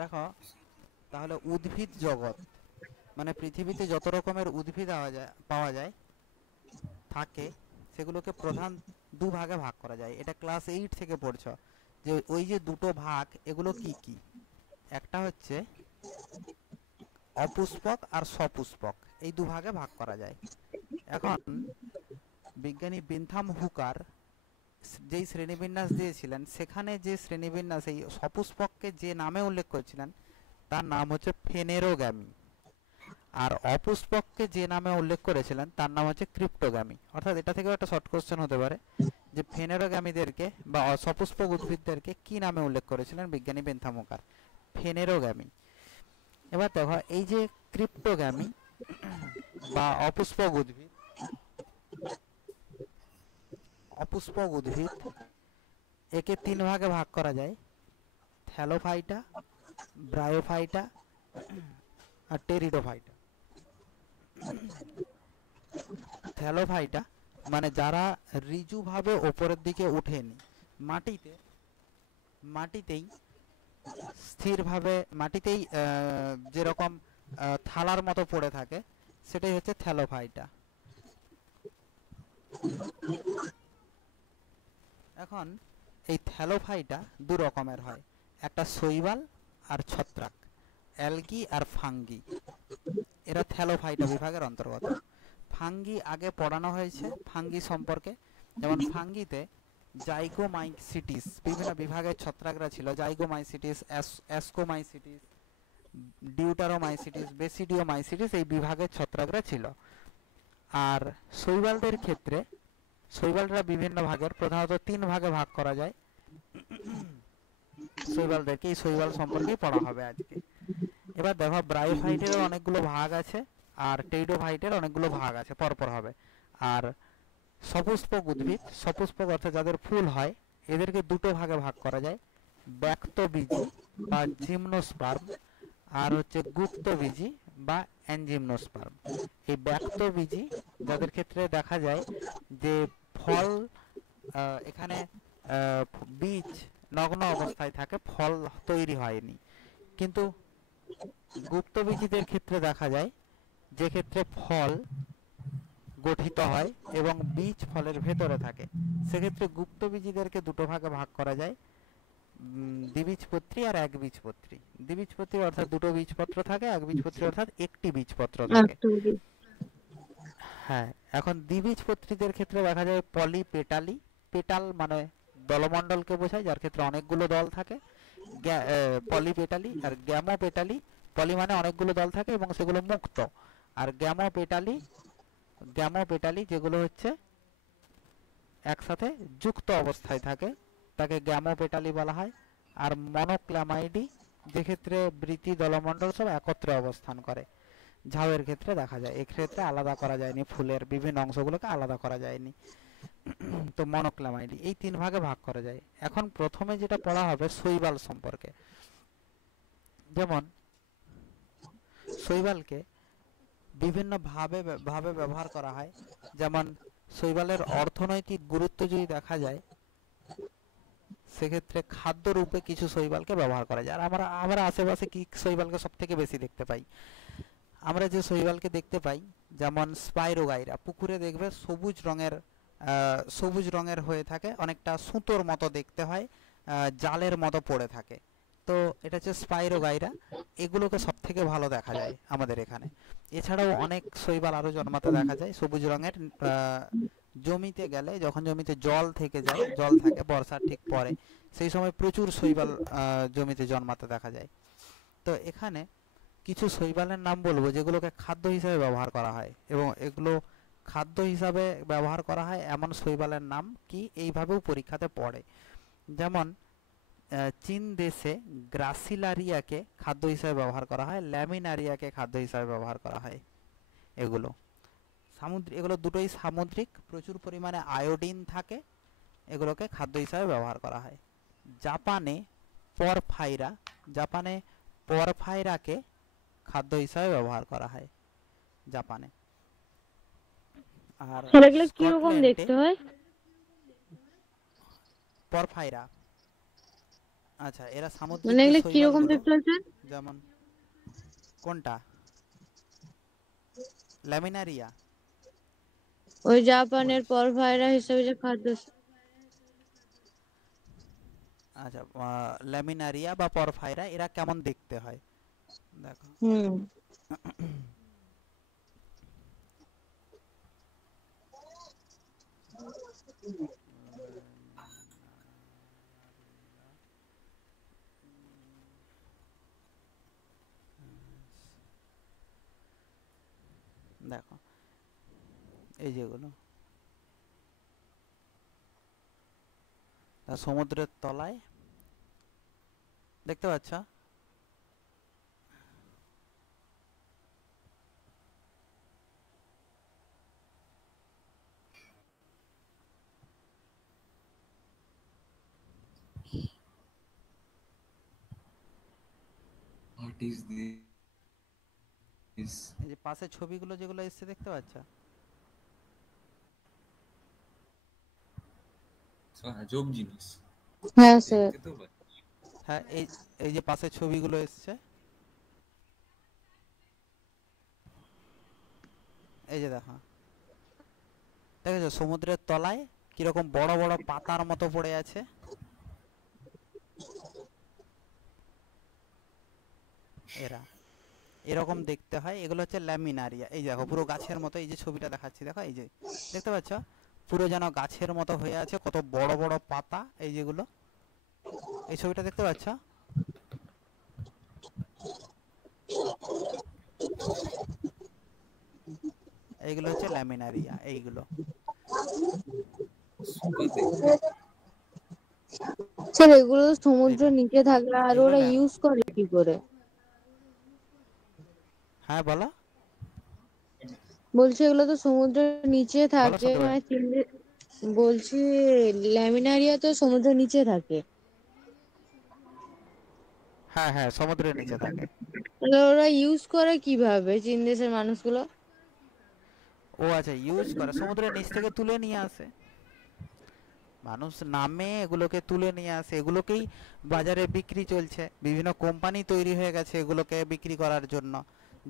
দেখো, তাহলে উদ্ভিদ জগৎ মানে পৃথিবীতে যত রকমের উদ্ভিদ পাওয়া যায় থাকে, সেগুলোকে প্রধান দুভাগে ভাগ করা যায়। এটা ক্লাস 8 থেকে পড়ছো, যে ওই যে দুটো ভাগ, এগুলো কি কি। একটা হচ্ছে অপুষ্পক আর সপুষ্পক, এই দুভাগে ভাগ করা যায়। এখন বিজ্ঞানী বিনথাম হুকার যেই শ্রেণীবিন্যাস দিয়েছিলেন, সেখানে যে শ্রেণীবিন্যাস এই সপুষ্পককে যে নামে উল্লেখ করেছিলেন তার নাম হচ্ছে ফেনেরোগ্যামি, আর অপুষ্পককে যে নামে উল্লেখ করেছিলেন তার নাম হচ্ছে ক্রিপ্টোগ্যামি। অর্থাৎ এটা থেকেও একটা শর্ট কোশ্চেন হতে পারে যে ফেনেরোগ্যামিদেরকে বা সপুষ্পক উদ্ভিদদেরকে কি নামে উল্লেখ করেছিলেন বিজ্ঞানী বেন্থাম হুকার? ফেনেরোগ্যামি। এবার দেখো, এই যে ক্রিপ্টোগ্যামি বা অপুষ্পক উদ্ভিদ একে তিন ভাগে ভাগ করা যায়: থ্যালোফাইটা, ব্রায়োফাইটা আর টেরিডোফাইটা। থ্যালোফাইটা মানে যারা ঋজুভাবে ওপরের দিকে ওঠেনি, মাটিতে মাটিতেই স্থিরভাবে মাটিতেই যেরকম থালার মতো পড়ে থাকে, সেটাই হচ্ছে থ্যালোফাইটা। এখন এই থ্যালোফাইটা দু রকমের হয়, একটা শৈবাল আর ছত্রাক, অ্যালগি আর ফাঙ্গি। এরা থ্যালোফাইটা বিভাগের অন্তর্গত। ফাঙ্গি আগে পড়ানো হয়েছে, ফাঙ্গি সম্পর্কে। যেমন ফাঙ্গিতে জাইগোমাইসিটিস, বিভিন্ন বিভাগের ছত্রাকরা ছিল, জাইগোমাইসিটিস, অ্যাস্কোমাইসিটিস, ডিউটারোমাইসিটিস, বেসিডিওমাইসিটিস, এই বিভাগের ছত্রাকরা ছিল। আর শৈবালদের ক্ষেত্রে শৈবালরা বিভিন্ন ভাগের, প্রধানত তিন ভাগে ভাগ করা যায় শৈবালদেরকে। এই শৈবাল সম্পর্কেই পড়া হবে আজকে। এবার দেখো, ব্রায়োফাইটের অনেকগুলো ভাগ আছে আর টেরিডোফাইটের অনেকগুলো ভাগ আছে, পরপর হবে। আর সপুষ্পক উদ্ভিদ, সপুষ্পক অর্থাৎ যাদের ফুল হয়, এদেরকে দুটো ভাগে ভাগ করা যায়: ব্যক্তবীজী বা জিমনোস্পার্ম, আর হচ্ছে গুপ্তবীজী বা অ্যানজিমনোস্পার্ম। এই ব্যক্তবীজী যাদের ক্ষেত্রে দেখা যায় যে ফল, এখানে বীজ নগ্ন অবস্থায় থাকে, ফল তৈরি হয়নি। কিন্তু গুপ্তবীজীদের ক্ষেত্রে দেখা যায় যে ক্ষেত্রে ফল গঠিত হয় এবং বীজ ফলের ভেতরে থাকে। সেক্ষেত্রে গুপ্তবীজীদেরকে দুটো ভাগে ভাগ করা যায়: দ্বিবীজপত্রী আর একবীজপত্রী। দ্বিবীজপত্রী অর্থাৎ দুটো বীজপত্র থাকে, একবীজপত্রী অর্থাৎ একটি বীজপত্র থাকে। হ্যাঁ, এখন দ্বিবীজপত্রীদের ক্ষেত্রে দেখা যায় পলিপেটালি। পেটাল মানে দলমণ্ডলকে বোঝায়, যার ক্ষেত্রে অনেকগুলো দল থাকে, পলিপেটালি। আর গ্যামোপেটালি, পলি মানে অনেকগুলো দল থাকে এবং সেগুলো মুক্ত। আর গ্যামোপেটালি যেগুলো হচ্ছে একসাথে যুক্ত অবস্থায় থাকে, তাকে গ্যামোপেটালি বলা হয়। আর মনোক্ল্যামাইডি, যেক্ষেত্রে বৃতি দলমণ্ডল সব একত্রে অবস্থান করে, ঝাউয়ের ক্ষেত্রে দেখা যায়। এক্ষেত্রে আলাদা করা যায়নি, ফুলের বিভিন্ন অংশগুলোকে আলাদা করা যায়নি। তো মনোক্ল্যামাইডি এই তিন ভাগে ভাগ করা যায়। এখন প্রথমে যেটা পড়া হবে শৈবাল সম্পর্কে। যেমন শৈবালকে বিভিন্ন ভাবে ব্যবহার করা হয়। যেমন শৈবালের অর্থনৈতিক গুরুত্ব যদি দেখা যায়, সেক্ষেত্রে খাদ্য রূপে কিছু শৈবালকে ব্যবহার করা যায়। আর আমরা আশেপাশে কি শৈবালকে সব থেকে বেশি দেখতে পাই? আমরা যে শৈবালকে দেখতে পাই, যেমন স্পাইরোগাইরা, পুকুরে দেখবে সবুজ রঙের হয়ে থাকে, অনেকটা সুতোর মতো দেখতে হয়, জালের মতো পড়ে থাকে। তো এটা হচ্ছে স্পাইরোগাইরা। এগুলোকে সব থেকে ভালো দেখা যায় আমাদের এখানে। এছাড়াও অনেক শৈবাল আরো জন্মাতে দেখা যায় সবুজ রঙের। জমিতে গেলে, যখন জমিতে জল থেকে যায়, জল থাকে বর্ষার ঠিক পরে, সেই সময় প্রচুর শৈবাল জমিতে জন্মাতে দেখা যায়। তো এখানে কিছু শৈবালের নাম বলবো যেগুলোকে খাদ্য হিসাবে ব্যবহার করা হয়, এবং এগুলো খাদ্য হিসাবে ব্যবহার করা হয় এমন শৈবালের নাম কি এইভাবেও পরীক্ষাতে পড়ে। যেমন চীন দেশে গ্রাসিলারিয়াকে খাদ্য হিসাবে ব্যবহার করা হয়, ল্যামিনারিয়াকে খাদ্য হিসাবে ব্যবহার করা হয়। এগুলো এগুলো দুটোই সামুদ্রিক, প্রচুর পরিমাণে আয়োডিন থাকে, এগুলোকে খাদ্য হিসাবে ব্যবহার করা হয়। জাপানে পরফাইরা জাপানে পরফাইরাকে খাদ্য হিসাবে ব্যবহার করা হয় জাপানে। আর সেগুলো কিরকম স্কটল্যান্ডে দেখতে হয়? পরফাইরা আচ্ছা, এরা সামুদ্রিক মানে যে এগুলো কিরকম শৈবালগুলো, দেখতে হচ্ছে? যেমন কোনটা, ল্যামিনারিয়া? ওই জাপানের বলছি, পরভাইরা হিসেবে যে খাদ্য। আচ্ছা, ল্যামিনারিয়া বা পরফাইরা এরা কেমন দেখতে হয় দেখো। হুম। দেখো এই যেগুলো, তা সমুদ্রের তলায় দেখতে পাচ্ছ? What is this? এই যে পাশে ছবিগুলো যেগুলো এসছে দেখতে পাচ্ছ? So আজব জিনিস হ্যাঁ স্যার। দেখতে তো পাচ্ছি। হ্যাঁ, এই এই যে পাশে ছবিগুলো এসছে, এই যে দেখো, দেখেছো সমুদ্রের তলায় কিরকম বড় বড় পাতার মতো পড়ে আছে এরা, এরকম দেখতে হয়। এগুলো হচ্ছে ল্যামিনারিয়া। এই দেখো পুরো গাছের মতো, এই যে ছবিটা দেখাচ্ছি দেখো, এই যে দেখতে পাচ্ছ পুরো যেন গাছের মতো হয়ে আছে, কত বড় বড় পাতা, এই যেগুলো, এই ছবিটা দেখতে পাচ্ছ? এইগুলো হচ্ছে ল্যামিনারিয়া, এইগুলো। সুপার দেখতে। স্যার এগুলো তো এই সমুদ্রের দেখো, নিচে থাকে, আর এগুলো ওরা ইউজ করে কি করে? হ্যাঁ বলো, বলছি এগুলো তো সমুদ্রের নিচে বলো থাকে, শুনতে পাই। মানে বলছি ল্যামিনারিয়া তো সমুদ্রের নিচে থাকে। হ্যাঁ হ্যাঁ, সমুদ্রের নিচে থাকে। তাহলে ওরা ইউজ করে কিভাবে চীন দেশের মানুষগুলো? ও আচ্ছা, ইউজ করে, সমুদ্রের নিচ থেকে তুলে নিয়ে আসে মানুষ, নামে এগুলোকে তুলে নিয়ে আসে, এগুলোকেই বাজারে বিক্রি চলছে। বিভিন্ন কোম্পানি তৈরি হয়ে গেছে এগুলোকে বিক্রি করার জন্য,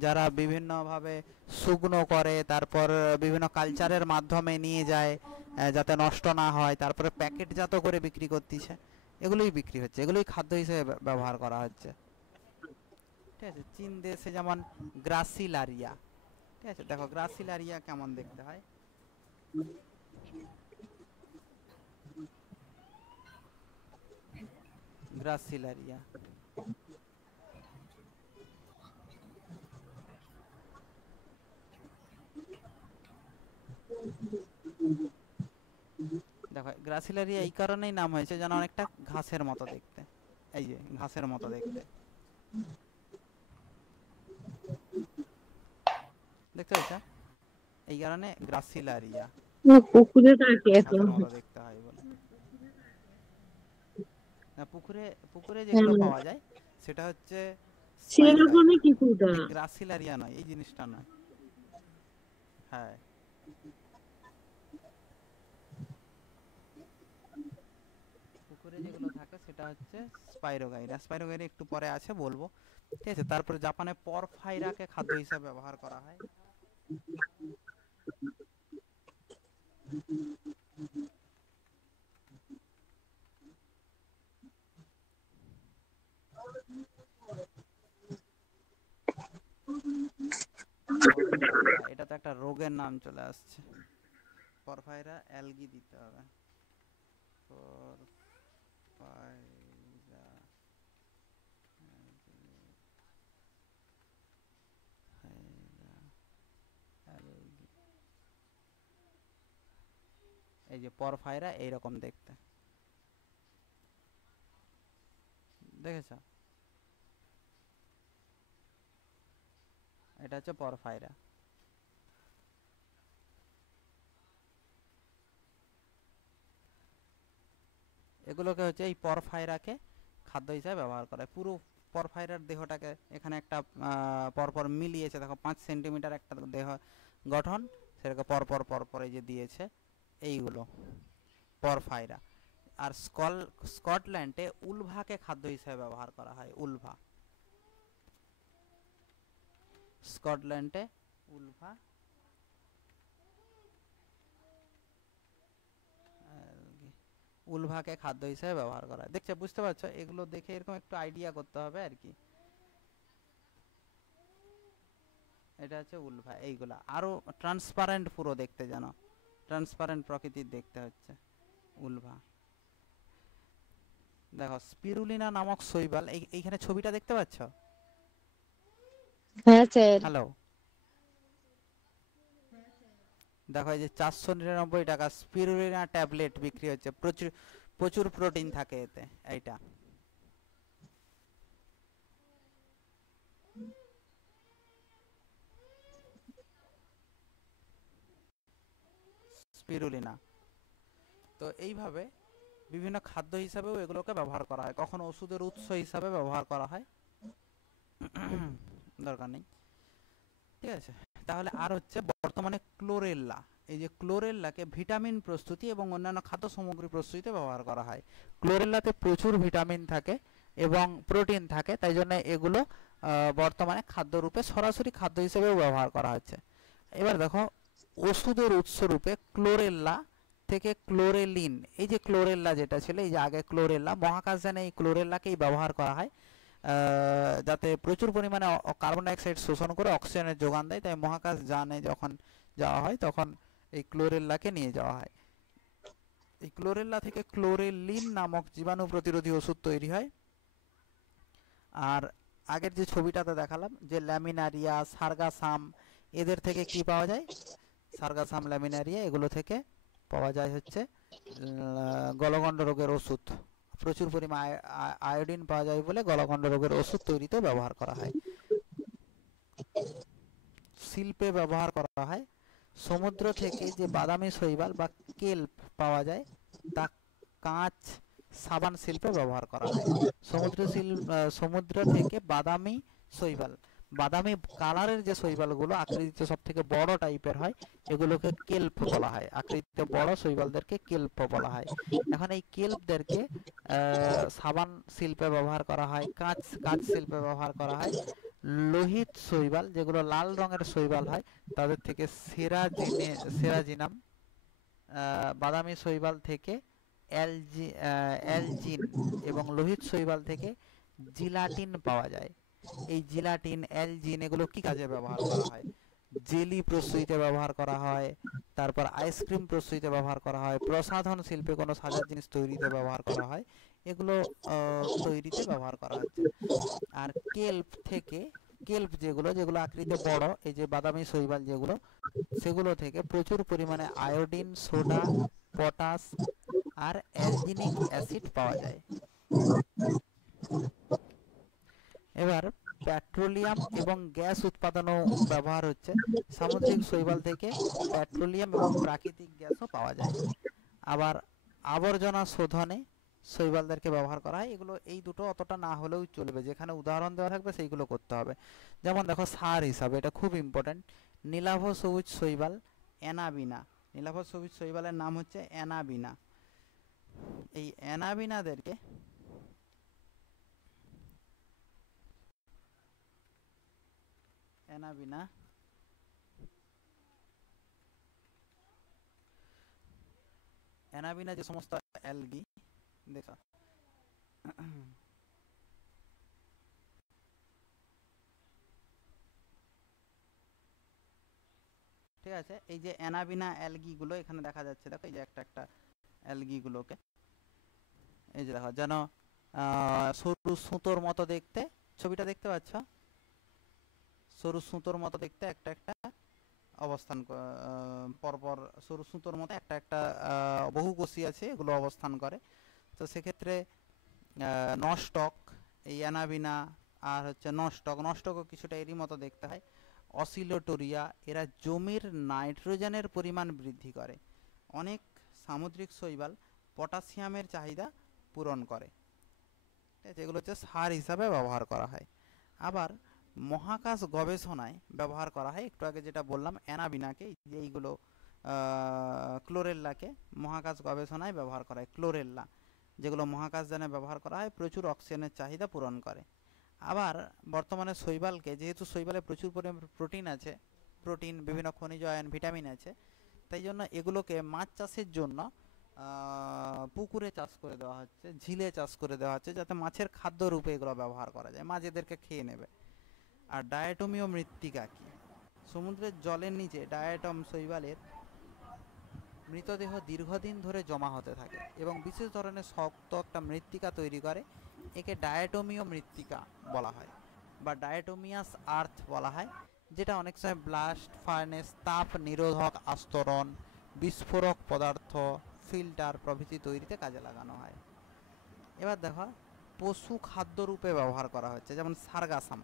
যারা বিভিন্নভাবে শুকনো করে, তারপর বিভিন্ন কালচারের মাধ্যমে নিয়ে যায়, যাতে নষ্ট না হয়, তারপরে প্যাকেটজাত করে বিক্রি করতেছে। এগুলোই বিক্রি হচ্ছে, এগুলোই খাদ্য হিসেবে ব্যবহার করা হচ্ছে। ঠিক আছে, চীন দেশে যেমন গ্রাসিলারিয়া, ঠিক আছে, দেখো গ্রাসিলারিয়া কেমন দেখতে হয়। গ্রাসিলারিয়া, দেখো গ্রাসিলারিয়া এই কারণেই নাম হয়েছে যেন অনেকটা ঘাসের মতো দেখতে, এই যে ঘাসের মতো দেখতে, দেখতে পাচ্ছ? এই কারণে গ্রাসিলারিয়া, পুকুরে থাকে এত। ঘাসের মতো দেখতে হয় বলে। না, পুকুরে, পুকুরে যেগুলো হ্যাঁ, পাওয়া যায় সেটা হচ্ছে স্পাইরোগাইরা, সেরকমই কিছুটা। এই গ্রাসিলারিয়া নয়, এই জিনিসটা নয়। হ্যাঁ, পুকুরে যেগুলো থাকে সেটা হচ্ছে স্পাইরোগাইরা। স্পাইরোগাইরা একটু পরে আছে বলবো, ঠিক আছে। তারপরে জাপানে পরফাইরাকে খাদ্য হিসাবে ব্যবহার করা হয়। পরফাইরা, এটা তো একটা রোগের নাম চলে আসছে, পরফাইরা অ্যালগি দিতে হবে, পরফাইরা অ্যালগি, এই যে পরফাইরা এইরকম দেখতে, দেখেছো? এটা হচ্ছে পরফাইরা। এগুলোকে হচ্ছে, এই পরফাইরাকে খাদ্য হিসাবে ব্যবহার করে। পুরো পরফাইরার দেহটাকে এখানে একটা পরপর মিলিয়েছে, দেখো 5 সেন্টিমিটার একটা দেহ গঠন, সেটাকে পরপর পরপর এই যে দিয়েছে, এইগুলো পরফাইরা। আর স্কটল্যান্ডে উলভাকে খাদ্য হিসেবে ব্যবহার করা হয়। উলভা, স্কটল্যান্ডে উলভা উলভাকে খাদ্য হিসেবে ব্যবহার করা হয়। দেখছো, বুঝতে পারছো? এগুলো দেখে এরকম একটু আইডিয়া করতে হবে আর কি। এটা হচ্ছে উলভা। এইগুলা আরো ট্রান্সপারেন্ট পুরো দেখতে, জানো, ট্রান্সপারেন্ট প্রকৃতির দেখতে হচ্ছে উলভা। দেখো স্পিরুলিনা নামক শৈবাল, এইখানে ছবিটা দেখতে পাচ্ছ? হ্যাঁ স্যার। হ্যালো, দেখো এই যে 499 টাকা স্পিরুলিনা ট্যাবলেট বিক্রি হচ্ছে। প্রচুর প্রচুর প্রোটিন থাকে এতে। এইটা স্পিরুলিনা। তো এইভাবে বিভিন্ন খাদ্য হিসাবেও এগুলোকে ব্যবহার করা হয়, কখনো ওষুধের উৎস হিসাবে ব্যবহার করা হয়। দরকার নেই, ঠিক আছে। তাহলে আর হচ্ছে বর্তমানে ক্লোরেল্লা। এই যে ক্লোরেল্লাকে ভিটামিন প্রস্তুতি এবং অন্যান্য খাদ্য সামগ্রী প্রস্তুতিতে ব্যবহার করা হয়। ক্লোরেল্লাতে প্রচুর ভিটামিন থাকে এবং প্রোটিন থাকে, তাই জন্য এগুলো বর্তমানে খাদ্যরূপে সরাসরি খাদ্য হিসেবেও ব্যবহার করা হচ্ছে। এবার দেখো ওষুধের উৎস রূপে ক্লোরেল্লা থেকে ক্লোরেলিন, এই যে ক্লোরেল্লা যেটা ছিল, এই যে আগে ক্লোরেল্লা, মহাকাশযানে এই ক্লোরেল্লাকেই ব্যবহার করা হয় যাতে প্রচুর পরিমাণে কার্বন ডাইঅক্সাইড শোষণ করে অক্সিজেনের যোগান দেয়। তাই মহাকাশ যানে যখন যাওয়া হয় তখন এই ক্লোরেল্লাকে নিয়ে যাওয়া হয়। এই ক্লোরেল্লা থেকে ক্লোরেলিন নামক জীবাণু প্রতিরোধী ওষুধ তৈরি হয়। আর আগের যে ছবিটাতে দেখালাম যে ল্যামিনারিয়া, সার্গাসাম, এদের থেকে কি পাওয়া যায়? সার্গাসাম, ল্যামিনারিয়া, এগুলো থেকে পাওয়া যায় হচ্ছে গলগণ্ড রোগের ওষুধ। প্রচুর পরিমাণে আয়োডিন পাওয়া যায় বলে গলগণ্ড রোগের ওষুধ তৈরিতে ব্যবহার করা হয়। শিল্পে ব্যবহার করা হয়। সমুদ্র থেকে যে বাদামি শৈবাল বা কেল্প পাওয়া যায় তা কাঁচ, সাবান শিল্পে ব্যবহার করা হয়। সমুদ্র থেকে বাদামি শৈবাল, বাদামি কালারের যে শৈবালগুলো আকৃতিতে সব থেকে বড় টাইপের হয়, এগুলোকে কেল্প বলা হয়। আকৃতিতে বড় শৈবালদেরকে কেল্প বলা হয়। এখন এই কেল্পদেরকে সাবান শিল্পে ব্যবহার করা হয়, কাঁচ শিল্পে ব্যবহার করা হয়। লোহিত শৈবাল, যেগুলো লাল রঙের শৈবাল হয়, তাদের থেকে সেরাজিনাম, বাদামি শৈবাল থেকে অ্যালজিন এবং লোহিত শৈবাল থেকে জিলাটিন পাওয়া যায়। এই জিলাটিন, অ্যালজিন, এগুলো কি কাজে ব্যবহার করা হয়? জেলি প্রস্তুতিতে ব্যবহার করা হয়, তারপর আইসক্রিম প্রস্তুতিতে ব্যবহার করা হয়, প্রসাধন শিল্পে কোনো সাজার জিনিস তৈরিতে ব্যবহার করা হয়, এগুলো তৈরিতে ব্যবহার করা হচ্ছে। আর কেল্প যেগুলো আকৃতিতে বড়, এই যে বাদামি শৈবাল যেগুলো, সেগুলো থেকে প্রচুর পরিমাণে আয়োডিন, সোডা, পটাশ আর অ্যালজিনিক অ্যাসিড পাওয়া যায়। এবার পেট্রোলিয়াম এবং গ্যাস উৎপাদনও ব্যবহার হচ্ছে। সামুদ্রিক শৈবাল থেকে পেট্রোলিয়াম এবং প্রাকৃতিক গ্যাসও পাওয়া যায়। আবার আবর্জনা শোধনে শৈবালদেরকে ব্যবহার করা হয়। এগুলো এই দুটো অতটা না হলেও চলবে, যেখানে উদাহরণ দেওয়া থাকবে সেইগুলো করতে হবে। যেমন দেখো সার হিসাবে, এটা খুব ইম্পর্টেন্ট, নীলাভ সবুজ শৈবাল, অ্যানাবিনা। নীলাভ সবুজ শৈবালের নাম হচ্ছে অ্যানাবিনা। এই অ্যানাবিনাদেরকে অ্যানাবিনা যে সমস্ত অ্যালগি, দেখো ঠিক আছে, এই যে অ্যানাবিনা অ্যালগি গুলো এখানে দেখা যাচ্ছে, দেখো এই যে একটা একটা অ্যালগি গুলোকে, এই যে দেখো যেন সরু সুতোর মতো দেখতে, ছবিটা দেখতে পাচ্ছ? সরু সুতোর মতো দেখতে একটা একটা অবস্থান পরপর সরু সুতোর মতো একটা একটা বহুকোষী আছে, এগুলো অবস্থান করে। তো সেক্ষেত্রে নস্টক, এই অ্যানাবিনা আর হচ্ছে নস্টকও কিছুটা এরই মতো দেখতে হয়। অসিলোটোরিয়া, এরা জমির নাইট্রোজেনের পরিমাণ বৃদ্ধি করে। অনেক সামুদ্রিক শৈবাল পটাশিয়ামের চাহিদা পূরণ করে। ঠিক আছে, এগুলো হচ্ছে সার হিসাবে ব্যবহার করা হয়। আবার মহাকাশ গবেষণায় ব্যবহার করা হয়, একটু আগে যেটা বললাম অ্যানাবিনাকে, যে এইগুলো ক্লোরেল্লাকে মহাকাশ গবেষণায় ব্যবহার করা হয়। ক্লোরেল্লা যেগুলো মহাকাশযানে ব্যবহার করা হয়, প্রচুর অক্সিজেনের চাহিদা পূরণ করে। আবার বর্তমানে শৈবালকে, যেহেতু শৈবালে প্রচুর পরিমাণে প্রোটিন আছে, প্রোটিন, বিভিন্ন খনিজ আয়ন, ভিটামিন আছে, তাই জন্য এগুলোকে মাছ চাষের জন্য পুকুরে চাষ করে দেওয়া হচ্ছে, ঝিলে চাষ করে দেওয়া হচ্ছে, যাতে মাছের খাদ্য রূপে এগুলো ব্যবহার করা যায়, মাছ এদেরকে খেয়ে নেবে। আর ডায়াটমীয় মৃত্তিকা কি? সমুদ্রের জলের নিচে ডায়াটম শৈবালের মৃতদেহ দীর্ঘদিন ধরে জমা হতে থাকে এবং বিশেষ ধরনের শক্ত একটা মৃত্তিকা তৈরি করে। একে ডায়াটমীয় মৃত্তিকা বলা হয় বা ডায়াটমিয়াস আর্থ বলা হয়, যেটা অনেক সময় ব্লাস্ট ফার্নেস, তাপ নিরোধক আস্তরণ, বিস্ফোরক পদার্থ, ফিল্টার প্রভৃতি তৈরিতে কাজে লাগানো হয়। এবার দেখো, পশু খাদ্য রূপে ব্যবহার করা হচ্ছে, যেমন সার্গাসাম।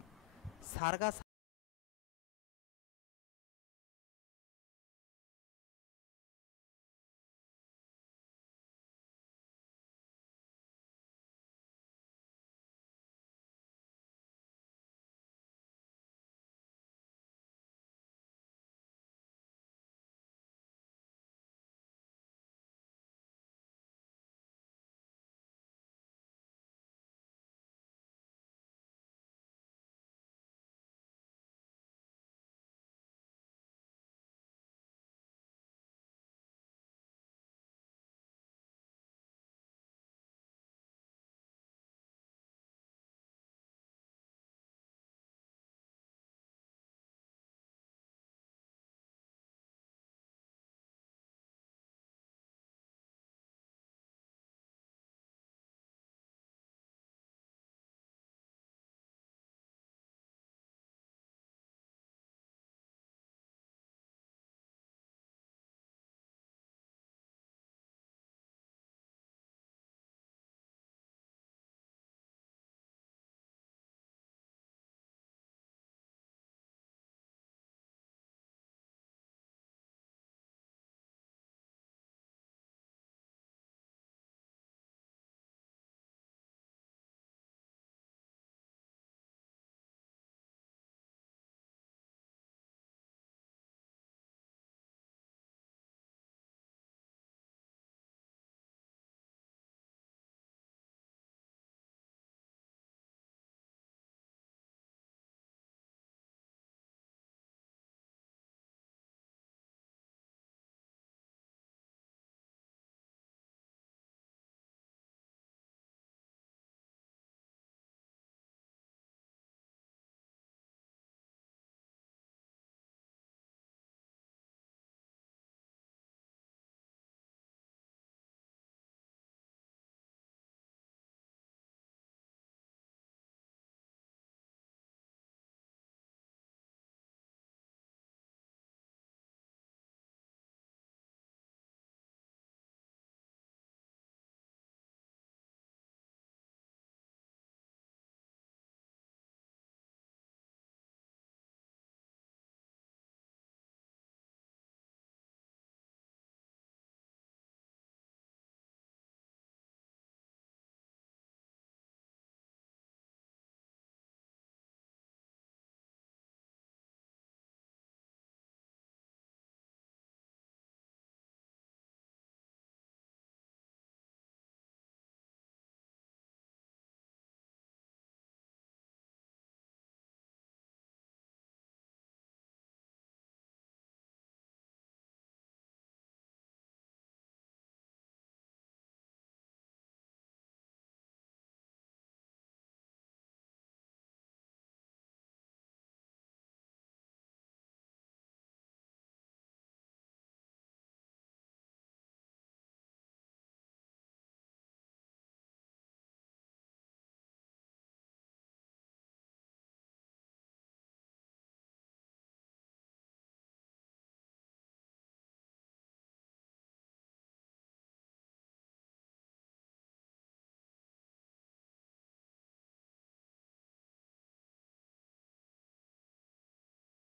সার্গাসাম